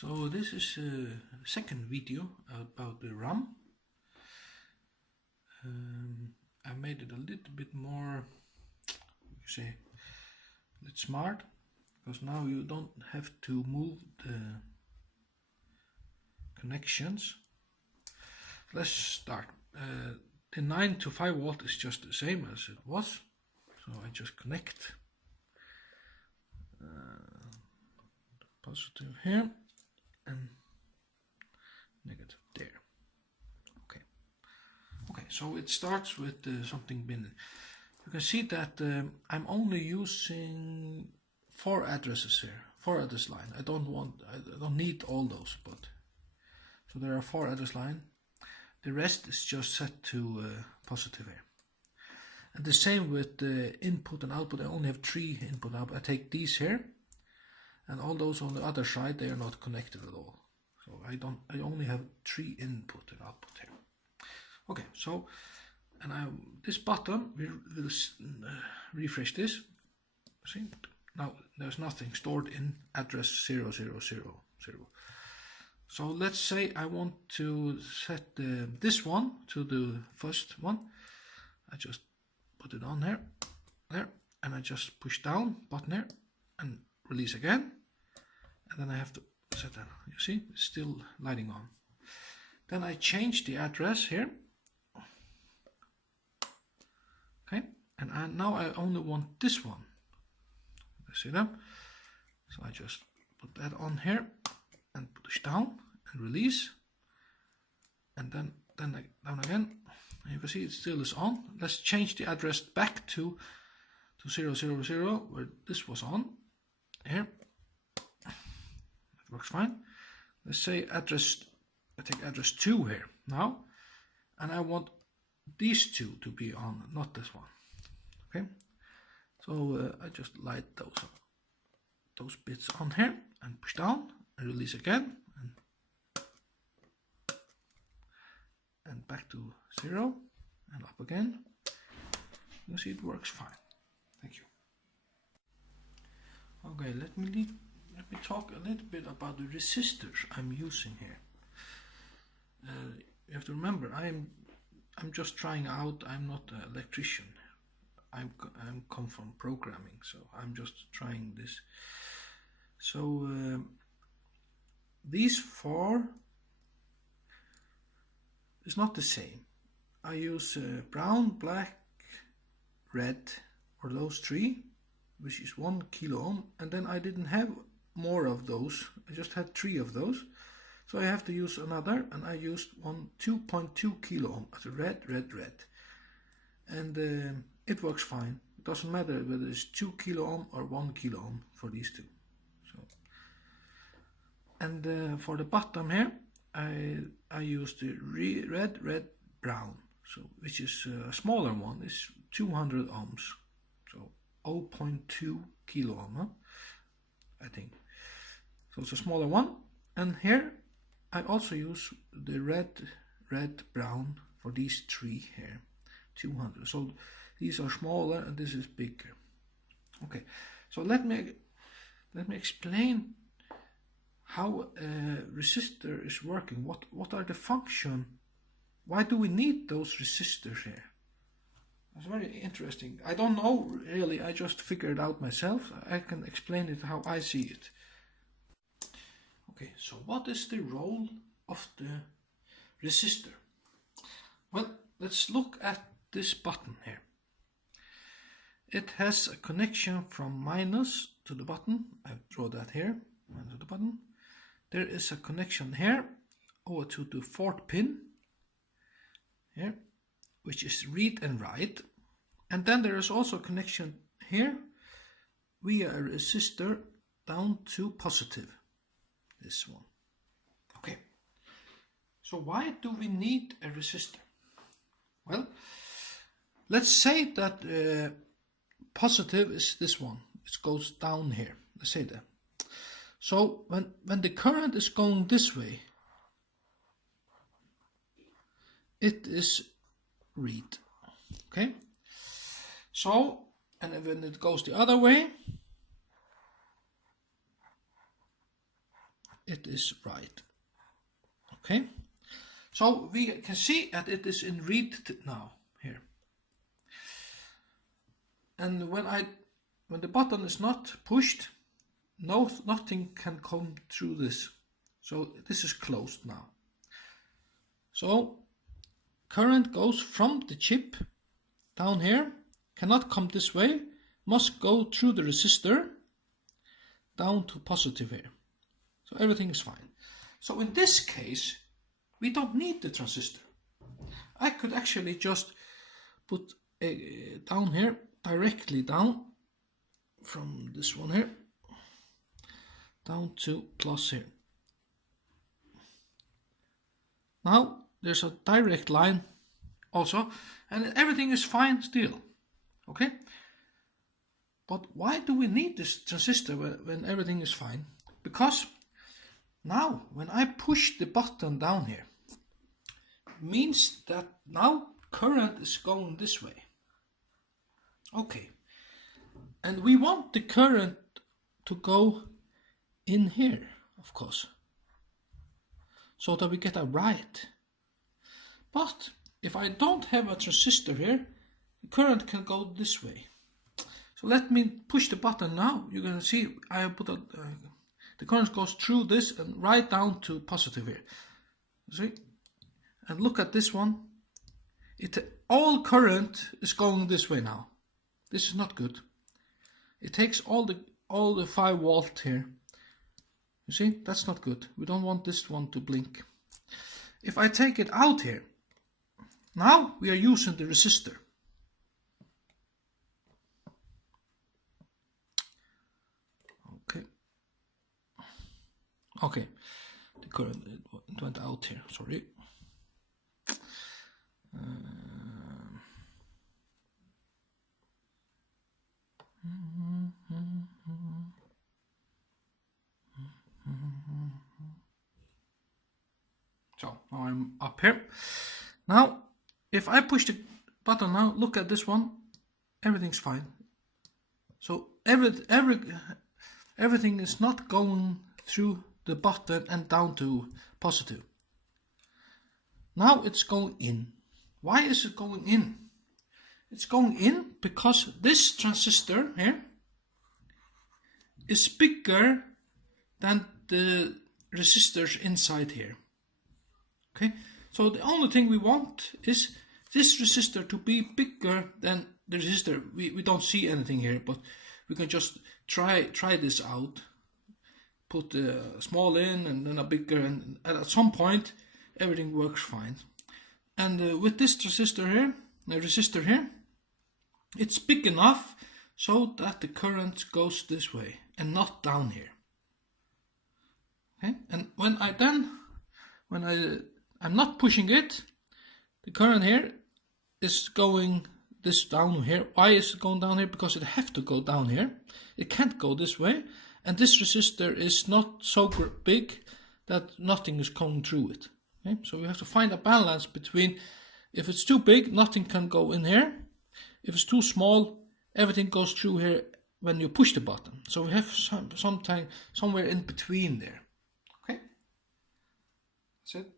So this is a second video about the RAM. I made it a little bit more, a bit smart, because now you don't have to move the connections. Let's start. The 9 to 5 volt is just the same as it was, so I just connect the positive here and negative there. Okay, so it starts with something bin. You can see that I'm only using 4 addresses here, 4 address line. I don't need all those, but so there are 4 address line. The rest is just set to positive here. And the same with the input and output. I only have 3 input and output. I take these here, and all those on the other side, they are not connected at all. So I only have 3 input and output here. Okay, so this button, we'll refresh this. See, now there's nothing stored in address 0000. So let's say I want to set this one to the first one. I just put it on here, there, and I just push down button here and release again. And then I have to set that. You see, it's still lighting on. Then I change the address here. Okay, and now I only want this one. See that? So I just put that on here and push down and release, and then down again. And you can see it still is on. Let's change the address back to 000 where this was on. Here, that works fine. Let's say I take address 2 here now, and I want these 2 to be on, not this one. Okay, so I just light those bits on here and push down and release again, and back to 0 and up again. You see it works fine. Thank you. Okay, let me talk a little bit about the resistors I'm using here. You have to remember, I'm just trying out. I'm not an electrician. I'm come from programming, so I'm just trying this. So these 4 is not the same. I use brown, black, red, or those 3, which is 1 kilo ohm, and then I didn't have more of those. I just had 3 of those, so I have to use another, and I used 2.2 kilo ohm as a red, and it works fine. It doesn't matter whether it's 2 kilo ohm or 1 kilo ohm for these 2. So, and for the bottom here, I use the red, brown, so which is a smaller one. It's 200 ohms, so 0.2 kilo ohm, I think. So it's a smaller one. And here I also use the red, brown for these 3 here, 200. So these are smaller and this is bigger. Okay, so let me explain how a resistor is working. What are the function? Why do we need those resistors here? That's very interesting. I don't know really. I just figured it out myself. I can explain it how I see it. Okay, so what is the role of the resistor? Well, let's look at this button here. It has a connection from minus to the button. I draw that here, minus to the button. There is a connection here over to the 4th pin here, which is read and write. And then there is also a connection here via a resistor down to positive, this one. Okay, so why do we need a resistor? Well, let's say that positive is this one. It goes down here. Let's say that. So when the current is going this way, it is read. Okay. So, and when it goes the other way, it is right. Okay, so we can see that it is in read now here. And when the button is not pushed, nothing can come through this. So this is closed now. So current goes from the chip down here, cannot come this way, must go through the resistor down to positive here. So everything is fine. So in this case, we don't need the transistor. I could actually just put down here, directly down from this one here, down to plus here. Now there's a direct line also, and everything is fine still. Okay? But why do we need this transistor when everything is fine? Because now when I push the button down here, means that now current is going this way. Okay. And we want the current to go in here, of course, so that we get a right. But if I don't have a transistor here, the current can go this way. So let me push the button now. You're going to see I have put the current goes through this and right down to positive here. See? And look at this one. All current is going this way now. This is not good. It takes all the 5 volt here. You see, that's not good. We don't want this one to blink. If I take it out here, now we are using the resistor. Okay, the current it went out here. Sorry. So now I'm up here. Now, if I push the button now, look at this one. Everything's fine. So everything is not going through the button and down to positive. Now it's going in. Why is it going in? It's going in because this transistor here is bigger than the resistors inside here. Okay, so the only thing we want is this resistor to be bigger than the resistor. We don't see anything here, but we can just try this out. Put a small in and then a bigger, and at some point everything works fine. And with this resistor here, it's big enough so that the current goes this way and not down here. Okay, and when I'm not pushing it, the current here is going this down here. Why is it going down here? Because it has to go down here. It can't go this way. And this resistor is not so big that nothing is coming through it. Okay? So we have to find a balance between, if it's too big, nothing can go in here. If it's too small, everything goes through here when you push the button. So we have somewhere in between there. Okay? That's it.